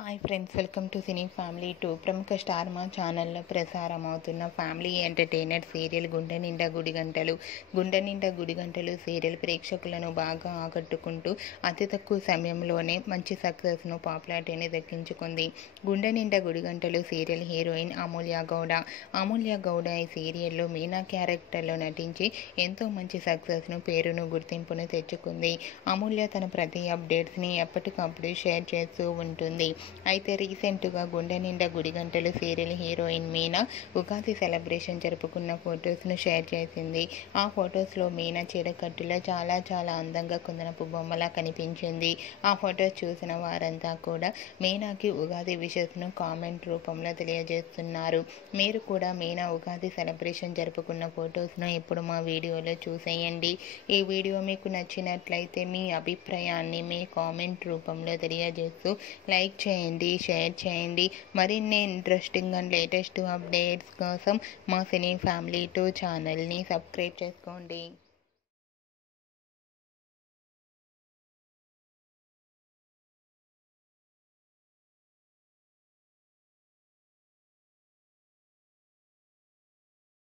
Hi friends, welcome to cine family 2. ప్రముఖ star మా ఛానల్లో ప్రసారం అవుతున్న ఫ్యామిలీ ఎంటర్టైనర్ సీరియల్ గుండె నిండా గుడిగంటలు సీరియల్ ప్రేక్షకులను బాగా ఆకట్టుకుంటూ అతి తక్కువ సమయంలోనే మంచి సక్సెస్ను పాపులారిటీని దక్కించుకుంది. గుండె నిండా గుడిగంటలు సీరియల్ హీరోయిన్ అమూల్య గౌడ ఈ సీరియల్లో మీనా క్యారెక్టర్లో నటించి ఎంతో మంచి సక్సెస్ను, పేరును, గుర్తింపును తెచ్చుకుంది. అమూల్య తన ప్రతి అప్డేట్స్ని ఎప్పటికప్పుడు షేర్ చేస్తూ ఉంటుంది. అయితే రీసెంట్గా Gunde Ninda Gudigantalu serial heroine Meena Ugadi celebration జరుపుకున్న ఫొటోస్ను షేర్ చేసింది. ఆ ఫొటోస్లో మీనా చీరకట్టులో చాలా అందంగా కుందనపు బొమ్మలా కనిపించింది. ఆ ఫొటోస్ చూసిన వారంతా కూడా మీనాకి ఉగాది విషెస్ను కామెంట్ రూపంలో తెలియజేస్తున్నారు. మీరు కూడా మీనా ఉగాది సెలబ్రేషన్ జరుపుకున్న ఫొటోస్ను ఇప్పుడు మా వీడియోలో చూసేయండి. ఈ వీడియో మీకు నచ్చినట్లయితే మీ అభిప్రాయాన్ని మీ కామెంట్ రూపంలో తెలియజేస్తూ లైక్ చేయండి, షేర్ చేయండి. మరిన్ని ఇంట్రెస్టింగ్ అండ్ లేటెస్ట్ అప్డేట్స్ కోసం మా సినీ ఫ్యామిలీ 2 ఛానల్ని సబ్స్క్రైబ్ చేసుకోండి.